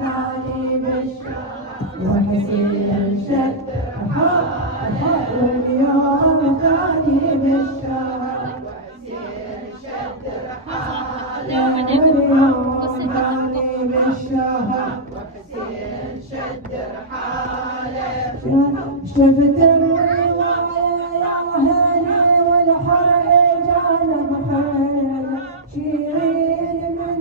ثاني بالشهر وحسين شد واليوم ثاني بالشهر وحسين شد رحاله واليوم ثاني بالشهر وحسين شد رحاله شفت الرواية يا أهلي والحرق جانا بخير شيرين من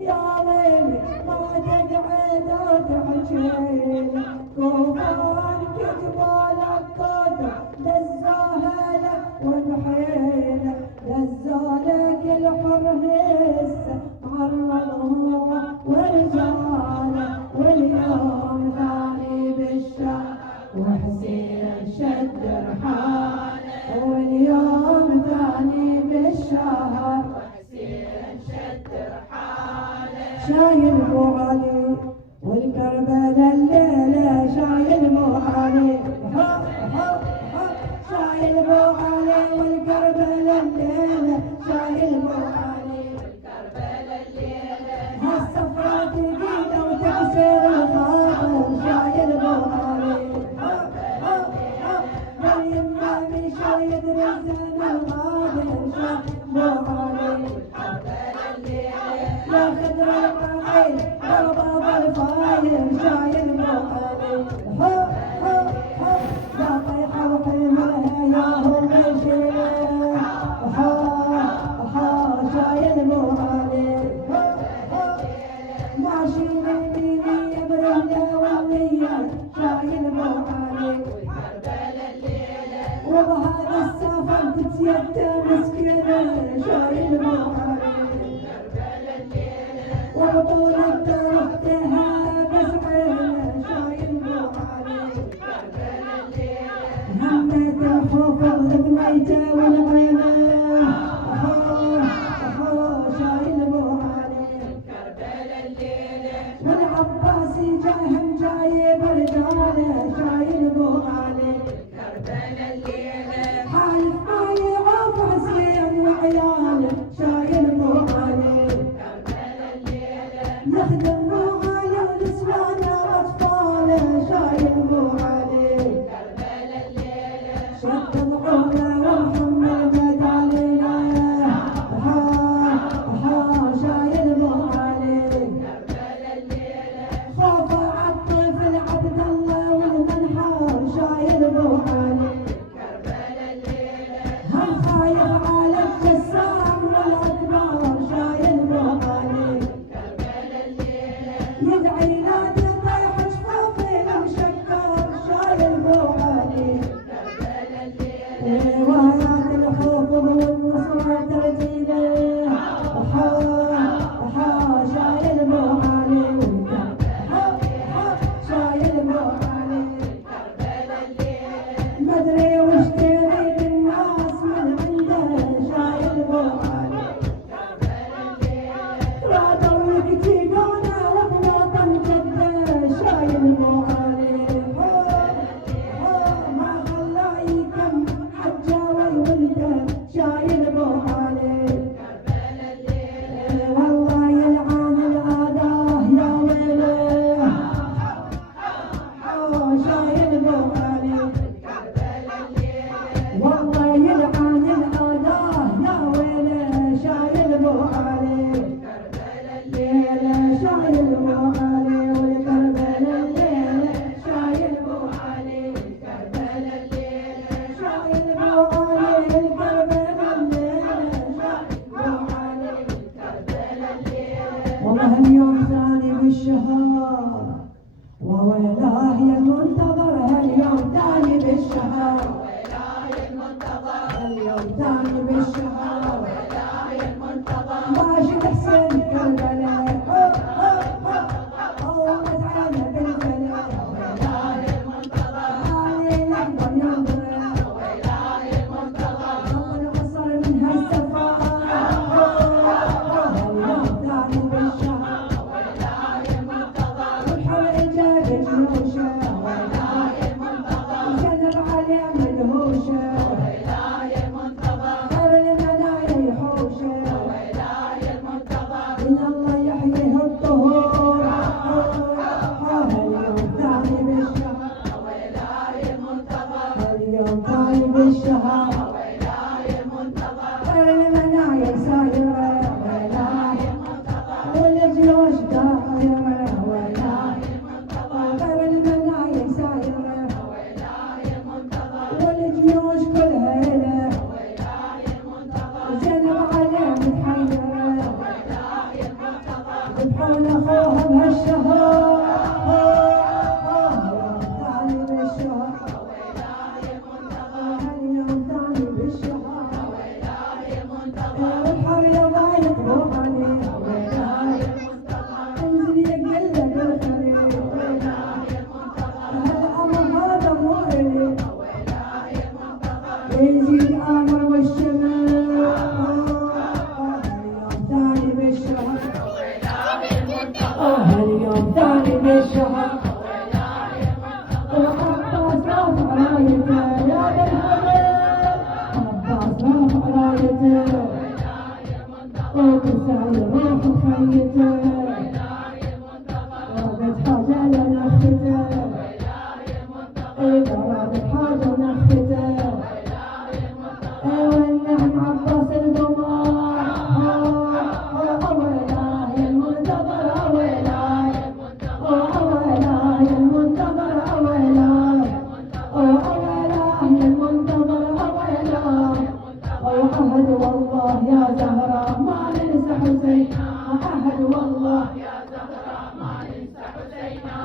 يا ويلي ما تقعد وتحكينا كوفان كتبالك قدر دزاها ونحينا دزالك الحر هسه عرضه ورجاله واليوم ثاني بالشهر وحسين شد رحاله واليوم ثاني بالشهر وحسين شد رحاله شايل ابو علي والكربلاء الليله شايل ابو علي شايل ابو علي والكربلاء الليله شايل ابو علي والكربلاء الليله هالصفرة تقيله وتكسر الخاطر شايل ابو علي مريم مامي شايد رزان الغادر شايل ابو علي يا خضر القعيد ضربة الفاير شايل ابو علي يا طيحة وحملها يا هم شيله شايل ابو علي ماشي للمينية برهلة والنية شايل ابو علي وبهذا السفر تتيتم مسكينة شايل ابو علي وبطول الدرب تهاب سعينة شايل ابو علي همة الخوف بنيته والعينة شايل ابو علي والعباسي جاهم جايب رجاله شايل ابو علي حالف ما يعوف حسين وعياله شايل ابو علي يخدم ابو علي ونسوانه واطفاله شايل ابو علي شد العونه ومحمل مداليه شايل ابو علي خوفه عالطفل عبد الله والمنحر شايل ابو علي هم خايف على الجسام والاكبر شايل ابو علي يدعي لا تطيح جفوفي المشكر شايل ابو علي وهات الخوف والنصرة ترتيله شايل ابو علي شايل ابو علي مدري وش تريد الناس من عنده شايل ابو علي رادوا يكتبونه وبوطن جده شايل ابو علي ما خلاه يكم حجه وولده شايل ابو علي والله يلعن الأعداء يا ويله شايل ابو علي والله يلعن الأعداء يا ويله شايل ابو علي شايل ابو علي والكربلاء الليله شايل ابو علي والكربلاء الليله شايل ابو علي والكربلاء الليله شايل ابو علي والكربلاء الليله والله اليوم ثاني بالشهر وويلاه يا المنتظر هاليوم ثاني بالشهر اليوم ثاني بالشهر ماشي حسين كربلاء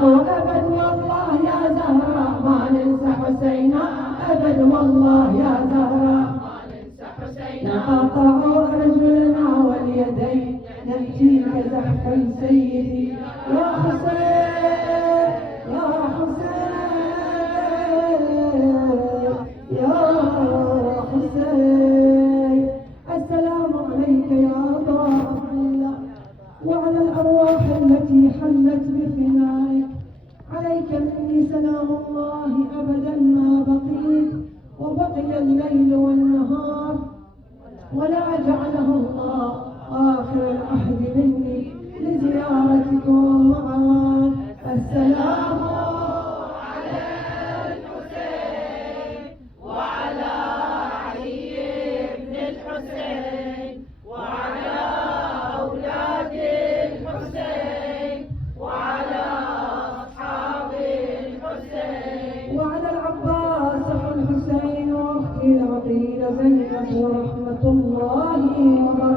وأبد والله يا زهراء ما ننسى حسينا، أبد والله يا زهراء ما ننسى حسينا. نقطع أرجلنا واليدين نأتيك زحفا سيدي يا حسين يا حسين يا حسين. السلام عليك يا طه الله وعلى الأرواح التي حلت بفنائك. عليك مني سلام الله أبدا ما بقيت وبقي الليل والنهار، ولا جعله الله آخر العهد مني لزيارتكم معا. السلام على الحسين وعلى علي بن الحسين وعلى أولاد الحسين وعلى أصحاب الحسين وعلى العباس أخو الحسين وأختي العقيلة زينب ورحمة الله وبركاته.